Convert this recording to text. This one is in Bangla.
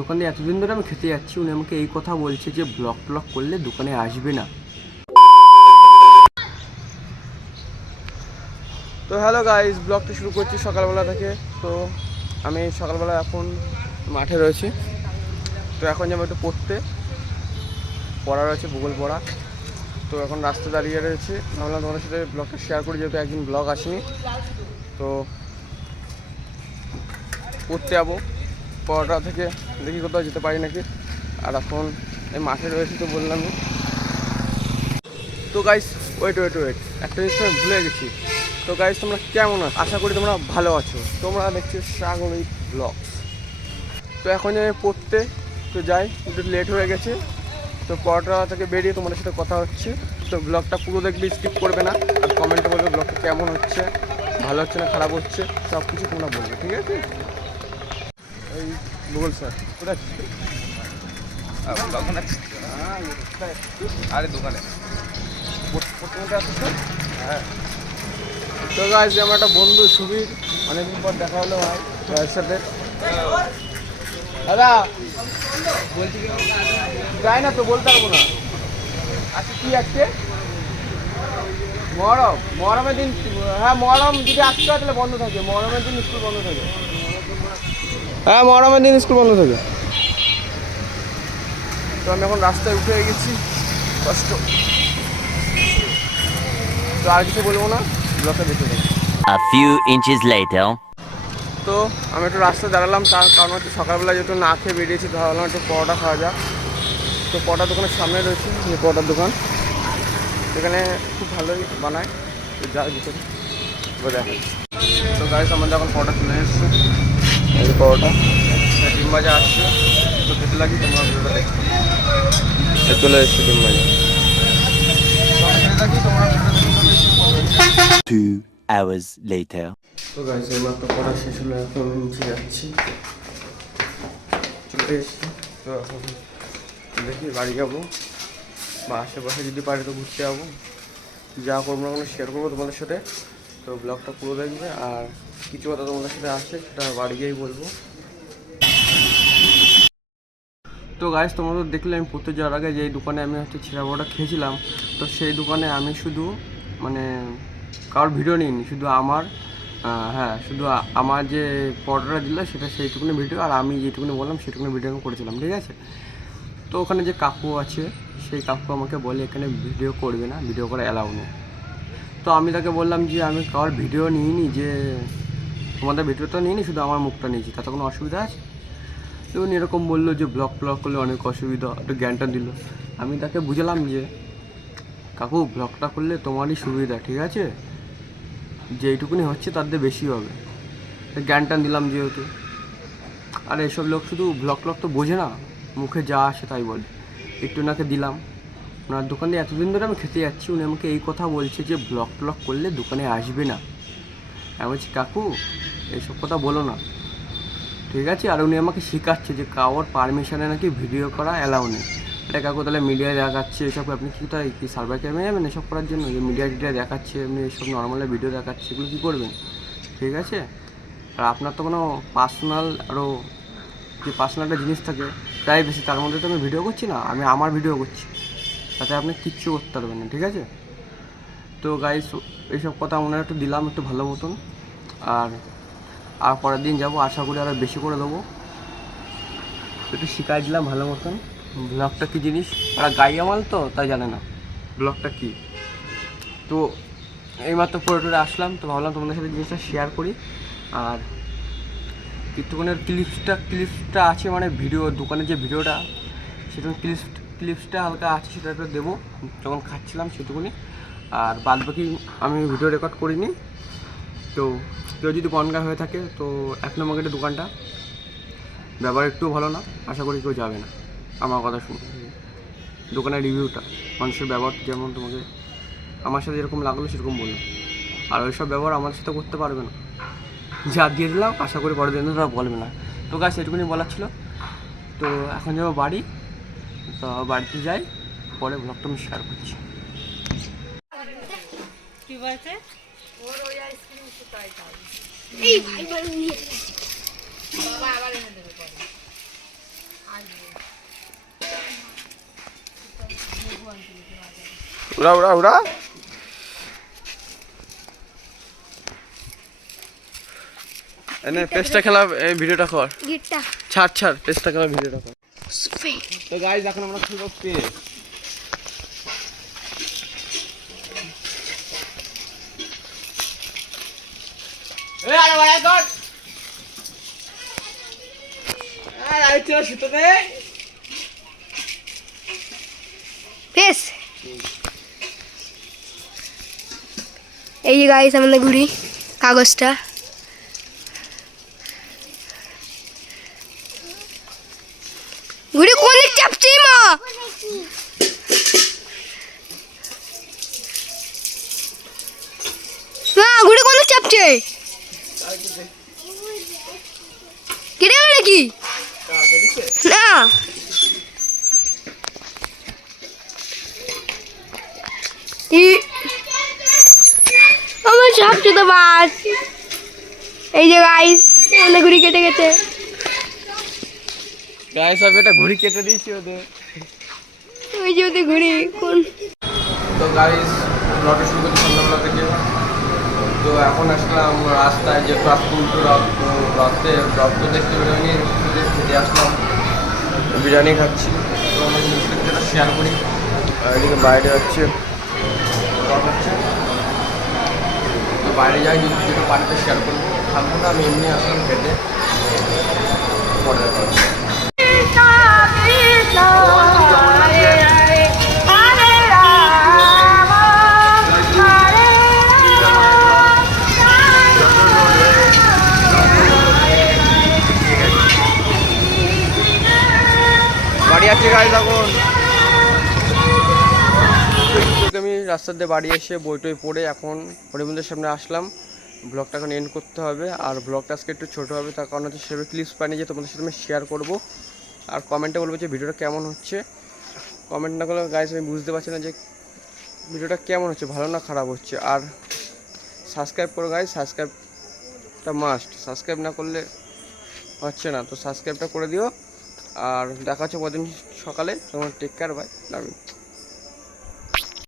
দোকানে এতদিন ধরে আমি খেতে যাচ্ছি, উনি আমাকে এই কথা বলছে যে ব্লগ ট্লগ করলে দোকানে আসবে না। তো হ্যালো গাইস, ব্লগটা শুরু করছি সকালবেলা থেকে। তো আমি সকালবেলা এখন মাঠে রয়েছি। তো এখন যাবো একটু পড়া রয়েছে, ভূগোল পড়া। তো এখন রাস্তা দাঁড়িয়ে রয়েছে, ভাবলাম তোমাদের সাথে ব্লগটা শেয়ার করি, যেহেতু একদিন ব্লগ আসেনি। তো পড়তে যাবো, পড়াটা থেকে দেখি কোথাও যেতে পারি নাকি। আর এখন এই মাঠে রয়েছি, তো বললাম। তো গাইস ওয়েট, একটা জিনিস আমি ভুলে গেছি। তো গাইস তোমরা কেমন আছো? আশা করি তোমরা ভালো আছো। তোমরা দেখছো শ্রাবণী ব্লগ। তো এখন আমি পড়তে তো যাই, একটু লেট হয়ে গেছে। তো পড়াটা থেকে বেরিয়ে তোমাদের সাথে কথা হচ্ছে। তো ব্লগটা পুরো দেখবে, স্কিপ করবে না। আর কমেন্টে বলবে ব্লগটা কেমন হচ্ছে, ভালো হচ্ছে না খারাপ হচ্ছে, সব কিছু তোমরা বলবে, ঠিক আছে? এই ভূগোল স্যার কোথায় আরে দোকানে হ্যাঁ। তো গাইস আমার একটা বন্ধু সুবীর, অনেকদিন পর দেখা হলো ভাইয়ের সাথে। দাদা যাই না তো, বলতে পারবো না। আচ্ছা কি আজকে মহরমের দিন? হ্যাঁ মহরম যদি আসতে হয় তাহলে বন্ধ থাকে, মহরমের দিন স্কুল বন্ধ থাকে। হ্যাঁ মহরমের দিন স্কুল বন্ধ থাকে। তো আমি এখন রাস্তায় উঠে গেছি, কষ্ট। তো আর কিছু বলবো না, ব্লগটা দেখে দেবো। A few inches later. তো আমি একটু রাস্তায় দাঁড়ালাম, তার কারণ হচ্ছে সকালবেলা যেহেতু না খেয়ে বেরিয়েছি, ভাবলাম একটু পরোটা খাওয়া যাক। তো পরোটার দোকানের সামনে রয়েছে যে পরোটার দোকান, সেখানে খুব ভালোই বানায়। তো যার ভিতরে দেখা। তো গাইস আমাদের এখন পরোটা চলে এসছে, এই পরোটা ডিম ভাজা আসছে। তো খেতে লাগি, তোমরা ভিডিওটা দেখো। চলে এসছে ডিম ভাজা। 2 hours later. তো গাইস এইমাত্র পড়া শেষ হলো, এখন নিচে যাচ্ছি, চলে এসেছি। তো এখন দেখি বাড়ি যাবো, বা আশেপাশে যদি পারি তো ঘুরতে যাবো। যা করবো না কোনো শেয়ার করবো তোমাদের সাথে। তো ব্লগটা পুরো দেখবে, আর কিছু কথা তোমাদের সাথে আসে সেটা বাড়ি গিয়েই বলবো। তো গাইস তোমরা তো দেখলে আমি পড়তে যাওয়ার আগে যেই দোকানে আমি ছিঁড়া বড়া খেয়েছিলাম, তো সেই দোকানে আমি শুধু মানে কারোর ভিডিও নিইনি, শুধু আমার শুধু আমার যে পরোটাটা দিল সেটা সেইটুকুনি ভিডিও, আর আমি যেটুকুনি বললাম সেটুকুনি ভিডিও আমি করেছিলাম, ঠিক আছে? তো ওখানে যে কাকু আছে, সেই কাকু আমাকে বলে এখানে ভিডিও করবে না, ভিডিও করা অ্যালাউ নেই। তো আমি তাকে বললাম যে আমি কারোর ভিডিও নিইনি, যে তোমাদের ভিডিও তো নিইনি, শুধু আমার মুখটা নিয়েছি, তাতে কোনো অসুবিধা আছে? তো উনি এরকম বললো যে ব্লগ করলে অনেক অসুবিধা, একটু জ্ঞানটা দিল। আমি তাকে বুঝলাম যে কাকু ব্লগটা করলে তোমারই সুবিধা, ঠিক আছে? যেইটুকুনি হচ্ছে তার দিয়ে বেশি হবে, জ্ঞানটা দিলাম যেহেতু। আর এসব লোক শুধু ব্লগ তো বোঝে না, মুখে যা আসে তাই বলে। একটু ওনাকে দিলাম, ওনার দোকানে এতদিন ধরে আমি খেতে যাচ্ছি, উনি আমাকে এই কথা বলছে যে ব্লগ করলে দোকানে আসবে না। আমি বলছি কাকু এইসব কথা বলো না, ঠিক আছে? আর উনি আমাকে শেখাচ্ছে যে কারোর পারমিশনে নাকি ভিডিও করা অ্যালাউ নেই। এটা কাকু তাহলে মিডিয়ায় দেখাচ্ছে এসব, আপনি কি তাই কি সার্ভার ক্যামে যাবেন এসব করার জন্য? যে মিডিয়া দেখাচ্ছে, এমনি এসব নর্মালি ভিডিও দেখাচ্ছে, এগুলো কী করবেন? ঠিক আছে? আর আপনার তো কোনো পার্সোনাল আরও যে পার্সোনাল একটা জিনিস থাকে প্রাইভেসি, তার মধ্যে তো আমি ভিডিও করছি না, আমি আমার ভিডিও করছি, তাতে আপনি কিচ্ছু করতে পারবেন না, ঠিক আছে? তো গাইস এইসব কথা ওনার একটু দিলাম একটু ভালো মতন। আর পরের দিন যাব, আশা করি আরও বেশি করে দেবো। একটু শিখাই দিলাম ভালো মতন ব্লগটা কী জিনিস। ওরা গাইয়া মাল তো তাই জানে না ব্লগটা কী। তো এইমাত্র পরে আসলাম, তো ভাবলাম তোমাদের সাথে জিনিসটা শেয়ার করি। আর একটুখানি ক্লিপসটা আছে, মানে ভিডিও দোকানের যে ভিডিওটা, সেটা ক্লিপসটা হালকা আছে, সেটা একটু দেবো যখন খাচ্ছিলাম সেটুকুনি। আর বাদ বাকি আমি ভিডিও রেকর্ড করিনি। তো কেউ যদি বনগা হয়ে থাকে, তো 1 নম্বর গেটের দোকানটা ব্যবহার একটু ভালো না, আশা করি কেউ যাবে না আমার কথা শুনে। দোকানের রিভিউটা, মানুষের ব্যবহার যেমন তোমাকে আমার সাথে যেরকম লাগলো সেরকম বললো। আর ওইসব ব্যবহার আমার সাথে করতে পারবে না, যা দিয়ে দিলাম আশা করি পরের দিন তারা বলবে না। তো গাছ এটুকুনি বলার ছিল। তো এখন যাবো বাড়ি, তো বাড়িতে যাই, পরে ব্লগটা আমি শেয়ার করছি। উড়া উড়া উড়া। এনে পেস্টটা খেলা এই ভিডিওটা কর। গিটটা ছাড় পেস্টটা খেলা ভিডিওটা কর। তো গাইস এখন আমরা খেলবো পেস। এ আরে ভাই কর। আরে চল শুতে দে। পেস এই যে গাইস আমাদের ঘুড়ি কাগজটা ঘুড়ি কোন দিক চাপছি মা ঘুড়ি কোন দিক চাপছে কেটে গেল নাকি না আমার চাপছে তো বাস এই যে গাইস আমাদের ঘুড়ি কেটে গেছে গাইস আমি এটা ঘুড়ি কেটে দিয়েছি ওদের। ওই যে ওদের ঘুড়ি কোন তো গাইস ব্লগটা শুরু করছি সন্ধ্যাবেলা থেকে। তো এখন আসলাম রাস্তায় যে উল্টো রথ, তো রথ তো দেখতে বিরিয়ানি খেতে আসলাম, বিরিয়ানি খাচ্ছি। তো আমরা যেটা শেয়ার করি এদিকে বাইরে হচ্ছে রথ হচ্ছে, তো বাইরে যাই যেটা বাড়িতে শেয়ার করবো, থাকবো না আমি এমনি আসলাম খেতে পরে দেখা হচ্ছে। বাড়ি আছে গাইস এখন আমি রাস্তার দিয়ে বাড়ি এসে বই টই পড়ে এখন পরিবন্ধের সামনে আসলাম। ব্লগটা এখন এন্ড করতে হবে, আর ব্লগটা আজকে একটু ছোটো হবে, তার কারণ হচ্ছে সেভাবে ক্লিপস পাইনি যে তোমাদের সাথে আমি শেয়ার করবো। আর কমেন্টে বলবো যে ভিডিওটা কেমন হচ্ছে। কমেন্ট না করলে গাইস আমি বুঝতে পারছি না যে ভিডিওটা কেমন হচ্ছে, ভালো না খারাপ হচ্ছে। আর সাবস্ক্রাইব করো গাইস, সাবস্ক্রাইবটা মাস্ট, সাবস্ক্রাইব না করলে হচ্ছে না, তো সাবস্ক্রাইবটা করে দিও। আর দেখা হচ্ছে পরদিন সকালে। তোমার take care, bye, love you.